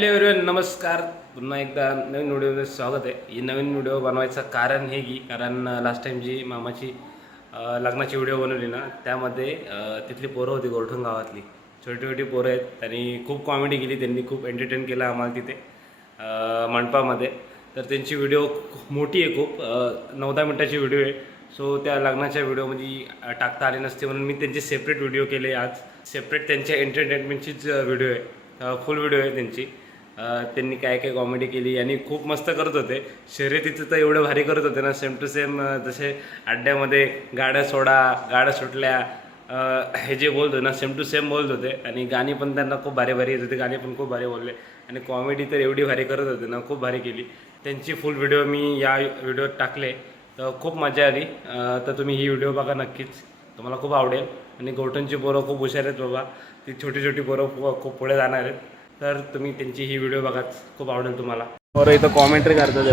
Hello everyone नमस्कार. पुन्हा एकदा नवीन व्हिडिओमध्ये स्वागत आहे. ही नवीन व्हिडिओ बनवायचं कारण हे की कारण लास्ट टाईम जी मामाची लग्नाची व्हिडिओ बनवली ना त्यामध्ये तिथली पोरं होती गोरठण गावातली. छोटी छोटी पोरं आहेत. त्यांनी खूप कॉमेडी केली. त्यांनी खूप एंटरटेन केलं आम्हाला तिथे मंडपामध्ये. तर त्यांची व्हिडिओ मोठी आहे खूप. नऊ दहा मिनटाची व्हिडिओ आहे. सो त्या लग्नाच्या व्हिडिओमध्ये टाकता आले नसते. म्हणून मी त्यांचे सेपरेट व्हिडिओ केले आज. सेपरेट त्यांच्या एंटरटेनमेंटचीच व्हिडिओ आहे. फुल व्हिडिओ आहे त्यांची. त्यांनी काय काय कॉमेडी केली आणि खूप मस्त करत होते. शर्यतीचं तर एवढं भारी करत होते ना सेम टू सेम जसे अड्ड्यामध्ये गाड्या सोडा गाड्या सुटल्या हे जे बोलतो ना सेम टू सेम बोलत होते. आणि गाणी पण त्यांना खूप भारी भारी येत होते गाणी पण खूप भारी बोलले. आणि कॉमेडी तर एवढी भारी करत होते ना खूप भारी केली. त्यांची फुल व्हिडिओ मी या व्हिडिओत टाकले. तर खूप मजा आली. तर तुम्ही ही व्हिडिओ बघा नक्कीच. तुम्हाला खूप आवडेल. आणि गौटनची पोरं खूप हुशार आहेत बाबा. ती छोटी छोटी पोरं खूप पुढे जाणार आहेत. तर तुम्ही त्यांची ही व्हिडिओ बघा खूप आवडेल तुम्हाला बरं इथं कॉमेंट्री करतात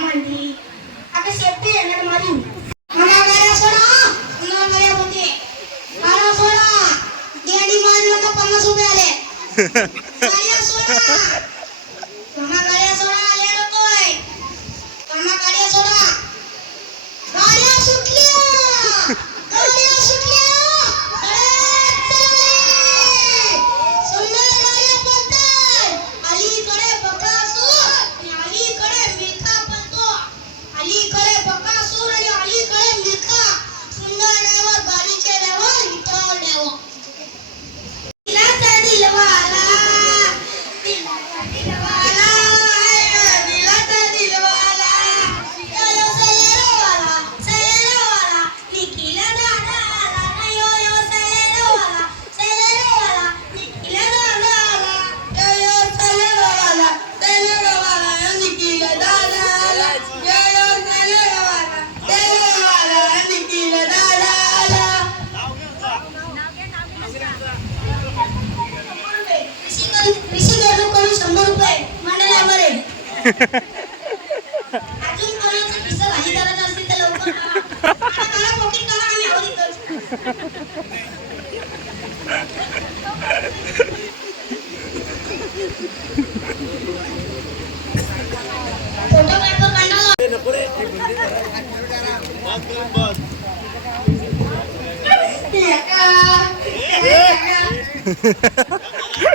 अड्ड्यामध्ये आता शेपटी येणार मारी मला गाड्या Iya,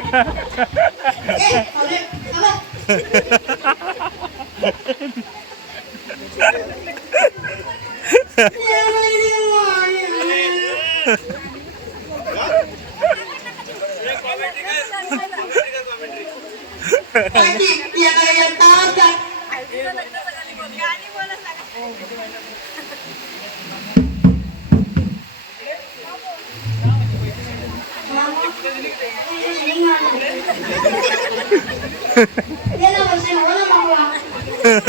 Hahaha Ha ha ha.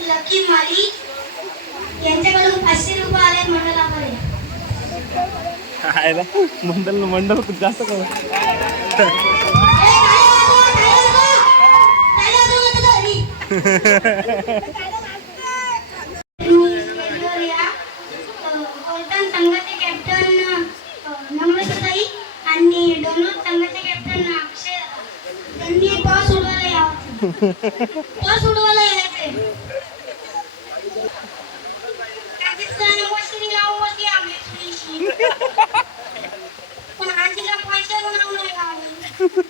Lucky Mali यांच्याकडून पाचशे रुपये आले मंडल मंडल खूप जास्त करू यावं टॉस उडवायला यायचे पाकिस्तान वशिरी लावून आम्ही थोडीशी पण आजीला पैसे नाव नाही गावले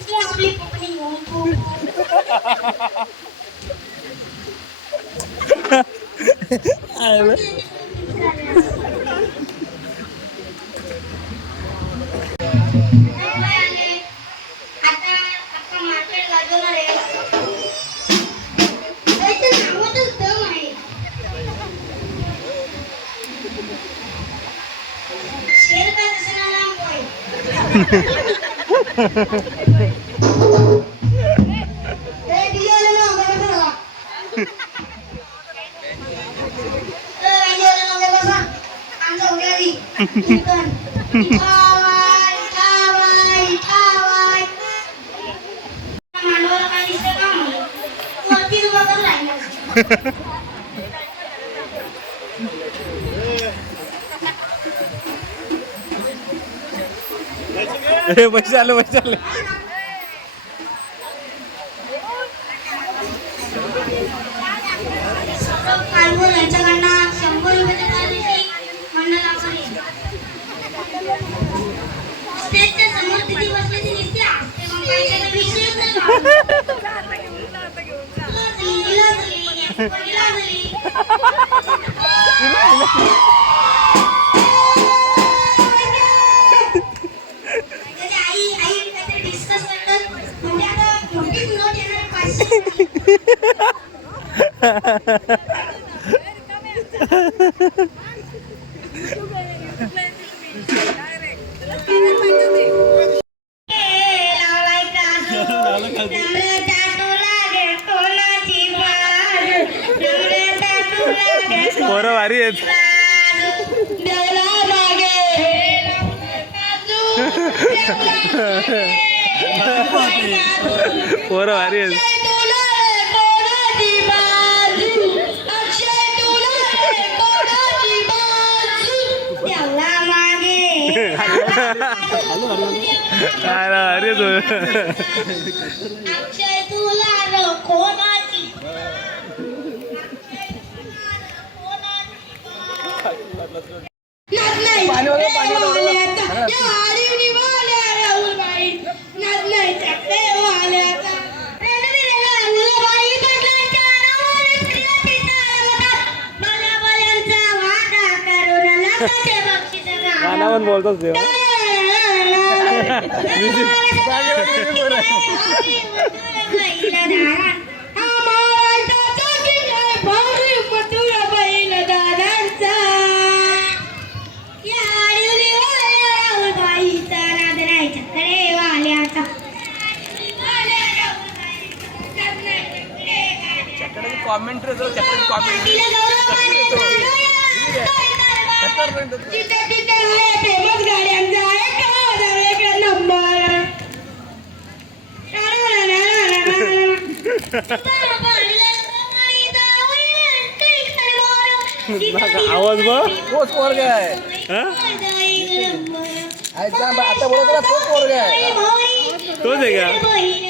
ती आपली कोकणी घेऊन खूप Ha ha ha. हे पैसे आले पैसे आले. पोरं भारी आहेत पोरं भारी आहेत अरे तो कानावर बोलतोच देवा कोणाची गाणं पण बोलतोच देव कॉमेंट्री तिथे तिथे फेमस गाड्यांचा. आवाज बघ. तोच पोरग आहे. हा? आता बोलत तोच पोरग आहे. तोच आहे का?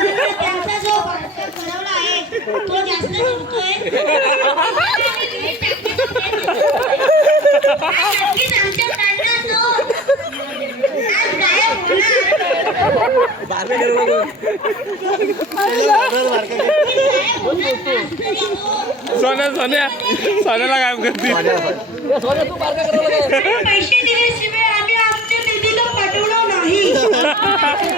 त्यांचा जो घडवला आहे तो जास्त सोन्या सोन्या. सोन्याला काय करते. पैसे दिल्याशिवाय आम्ही आमच्या निधीला पाठवलं नाही.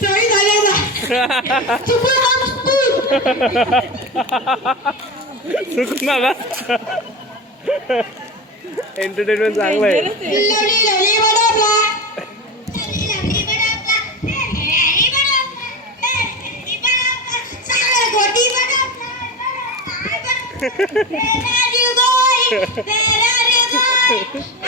سعيد علينا شوفوها مسكون سكنا لا एंटरटेनमेंट चांगलं आहे Where are you going? Where are sí.